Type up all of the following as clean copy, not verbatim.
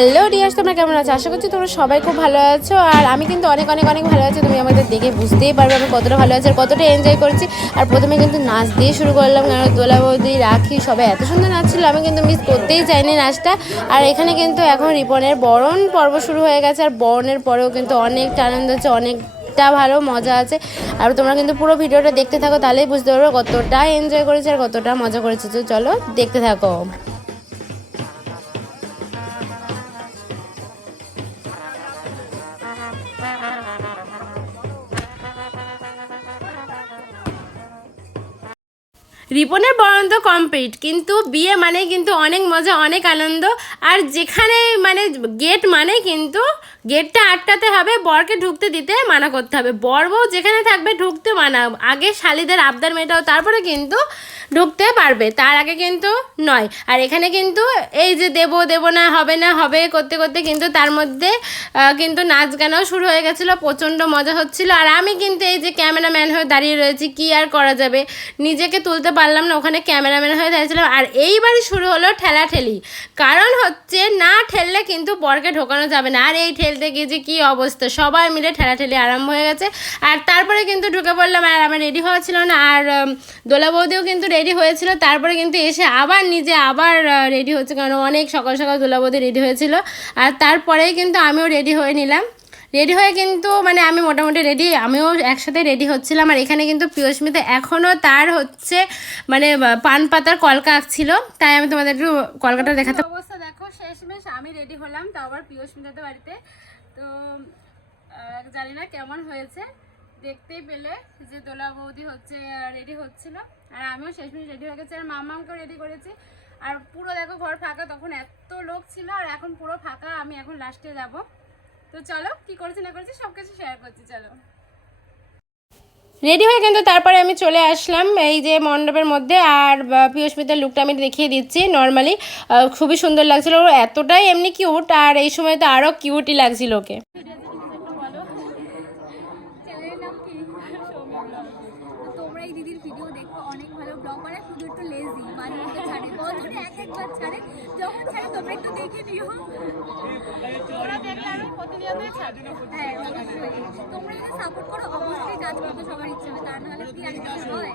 Hello dears, তোমরা কেমন আছো? আশা করছি তোমরা সবাই খুব ভালো আছো। আর আমি কিন্তু অনেক অনেক অনেক ভালো আছি। তুমি আমাদের দেখে বুঝতেই পারবে আমি কতটা ভালো আছি আর কতটা এনজয় করছি। আর প্রথমে কিন্তু নাচ দিয়ে শুরু করলাম, কারণ দোলা বৌদি, রাখি সবাই এত সুন্দর নাচছিল, আমি কিন্তু মিস করতেই চাইনি নাচটা। আর এখানে কিন্তু এখন রিপনের বরণ পর্ব শুরু হয়ে গেছে। আর বরণের পরেও কিন্তু অনেকটা আনন্দ হচ্ছে, অনেকটা ভালো মজা আছে। আর তোমরা কিন্তু পুরো ভিডিওটা দেখতে থাকো, তাহলেই বুঝতে পারবে কতটা এনজয় করেছে আর কতটা মজা করেছে। তো চলো দেখতে থাকো। রিপনের বরণ তো কমপ্লিট, কিন্তু বিয়ে মানে কিন্তু অনেক মজা, অনেক আনন্দ। আর যেখানে মানে গেট মানে কিন্তু গেটটা আটকাতে হবে, বরকে ঢুকতে দিতে মানা করতে হবে। বর বউ যেখানে থাকবে ঢুকতে মানা, আগে শালিদের আবদার মেটাও, তারপরে কিন্তু ঢুকতে পারবে, তার আগে কিন্তু নয়। আর এখানে কিন্তু এই যে দেব না, হবে না, হবে করতে করতে কিন্তু তার মধ্যে কিন্তু নাচ গানাও শুরু হয়ে গেছিলো, প্রচণ্ড মজা হচ্ছিল। আর আমি কিন্তু এই যে ক্যামেরাম্যান হয়ে দাঁড়িয়ে রয়েছি, কি আর করা যাবে, নিজেকে তুলতে পারলাম না, ওখানে ক্যামেরাম্যান হয়ে দাঁড়িয়েছিলাম। আর এইবারই শুরু হলো ঠেলাঠেলি, কারণ হচ্ছে না ঠেললে কিন্তু বরকে ঢোকানো যাবে না। আর এই ঠেলতে গিয়ে যে কী অবস্থা, সবাই মিলে ঠেলাঠেলি আরম্ভ হয়ে গেছে। আর তারপরে কিন্তু ঢুকে পড়লাম, আর আমার রেডি হওয়া ছিল না। আর দোলা বৌদিও কিন্তু রেডি হয়েছিল, তারপরে কিন্তু এসে আবার নিজে আবার রেডি হচ্ছে, কারণ অনেক সকাল সকাল দোলা বৌদি রেডি হয়েছিল। আর তারপরেই কিন্তু আমিও রেডি হয়ে নিলাম। রেডি হয়ে কিন্তু মানে আমি মোটামুটি রেডি, আমিও একসাথে রেডি হচ্ছিলাম। আর এখানে কিন্তু প্রিয়স্মিতা এখনও তার হচ্ছে মানে পান পাতার কলকা আঁকছিল, তাই আমি তোমাদের একটু কলকাটা দেখাতে। অবস্থা দেখো, শেষমেশ আমি রেডি হলাম, তাও আবার প্রিয়স্মিতাদের বাড়িতে। তো জানি না কেমন হয়েছে, দেখতেই পেলে যে দোলা বৌদি হচ্ছে রেডি হচ্ছিল, আর আমিও শেষমেশ রেডি হয়ে গেছি। আর মামাকেও রেডি করেছি। আর পুরো দেখো ঘর ফাঁকা, তখন এত লোক ছিল, আর এখন পুরো ফাঁকা। আমি এখন লাস্টে যাব। তো চলো কি করেছি না করেছি সব কিছু শেয়ার করছি, চলো। রেডি হয়ে কিন্তু তারপরে আমি চলে আসলাম এই যে মণ্ডপের মধ্যে। আর প্রিয়স্মিতার লুকটা আমি দেখিয়ে দিচ্ছি। নর্মালি খুবই সুন্দর লাগছিল, ও এতটাই এমনি কিউট, আর এই সময় তো আরও কিউটই লাগছিল ওকে। তোমরা এই দিদির ভিডিও দেখো, অনেক ভালো ব্লগ বানায়, শুধু একটু লেজি, মাঝে মধ্যে ছাড়ে, বছরে একবার ছাড়ে, যখন ছাড়ে তোমরা একটু দেখে নিও। তোমরা দেখলে আমি প্রতিনিয়তই ছাড়ি। হ্যাঁ অবশ্যই, তোমরা যদি সাপোর্ট করো অবশ্যই কাজ করতে সবার ইচ্ছে হবে, তা নাহলে কি আর কাজ হয়।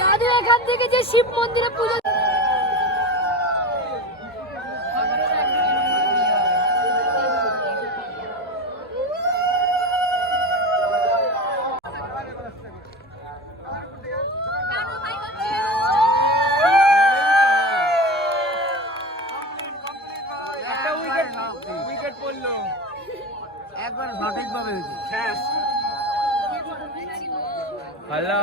দাদু এখান থেকে যে শিব মন্দিরে পুজো উইকেট পড়লো একবার সঠিকভাবে হয়েছে শেষ হ্যালো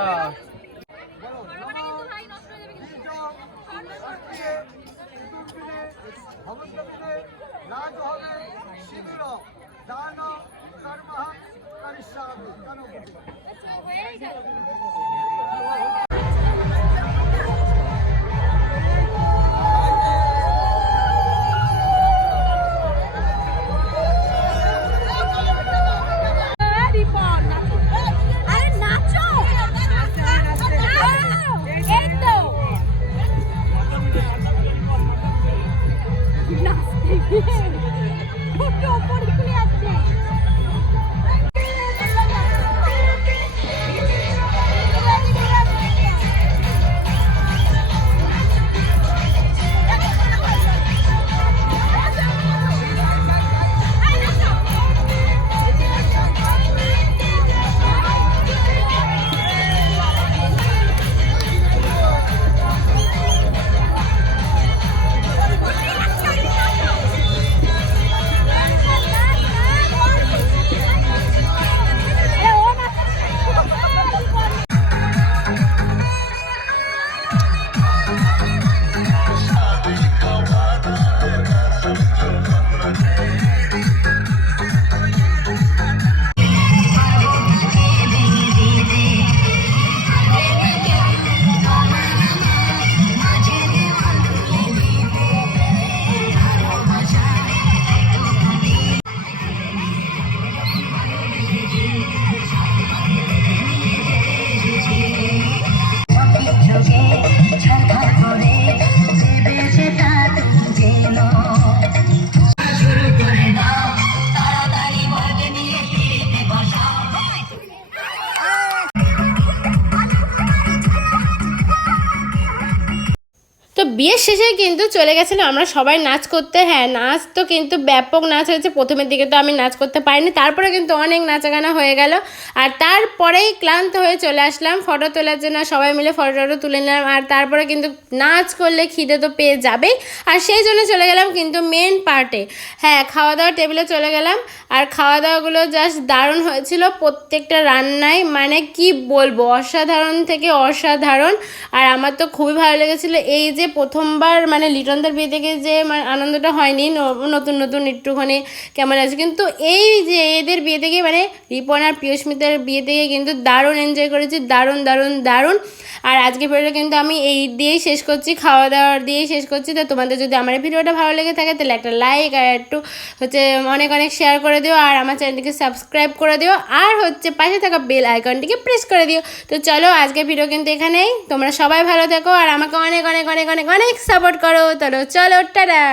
তো বিয়ের শেষে কিন্তু চলে গেছিলাম আমরা সবাই নাচ করতে। হ্যাঁ, নাচ তো কিন্তু ব্যাপক নাচ হয়েছে। প্রথমের দিকে তো আমি নাচ করতে পারিনি, তারপরে কিন্তু অনেক নাচাগানা হয়ে গেল। আর তারপরেই ক্লান্ত হয়ে চলে আসলাম ফটো তোলার জন্য। সবাই মিলে ফটো তুলে নিলাম। আর তারপরে কিন্তু নাচ করলে খিদে তো পেয়ে যাবেই, আর সেই জন্য চলে গেলাম কিন্তু মেন পার্টে। হ্যাঁ, খাওয়া দাওয়া টেবিলে চলে গেলাম। আর খাওয়া দাওয়াগুলো জাস্ট দারুণ হয়েছিল, প্রত্যেকটা রান্নায় মানে কি বলবো, অসাধারণ থেকে অসাধারণ। আর আমার তো খুবই ভালো লেগেছিলো। এই যে প্রথমবার মানে লিটনদার বিয়ে থেকে যে আনন্দটা হয়নি, নতুন নতুন একটুখানি কেমন আছে, কিন্তু এই যে এদের বিয়ে থেকে মানে রিপন আর পিয়স্মিতার বিয়ে থেকে কিন্তু দারুণ এনজয় করেছি, দারুণ দারুণ দারুণ। আর আজকে ভিডিওটা কিন্তু আমি এই দিয়েই শেষ করছি, খাওয়া দাওয়ার দিয়েই শেষ করছি। তো তোমাদের যদি আমার এই ভিডিওটা ভালো লেগে থাকে তাহলে একটা লাইক আর একটু অনেক অনেক শেয়ার করে দিও, আর আমার চ্যানেলটিকে সাবস্ক্রাইব করে দিও, আর পাশে থাকা বেল আইকনটিকে প্রেস করে দিও। তো চলো, আজকের ভিডিও কিন্তু এখানেই। তোমরা সবাই ভালো থেকো আর আমাকে অনেক অনেক অনেক অনেক অনেক সাপোর্ট করো। চলো টাটা।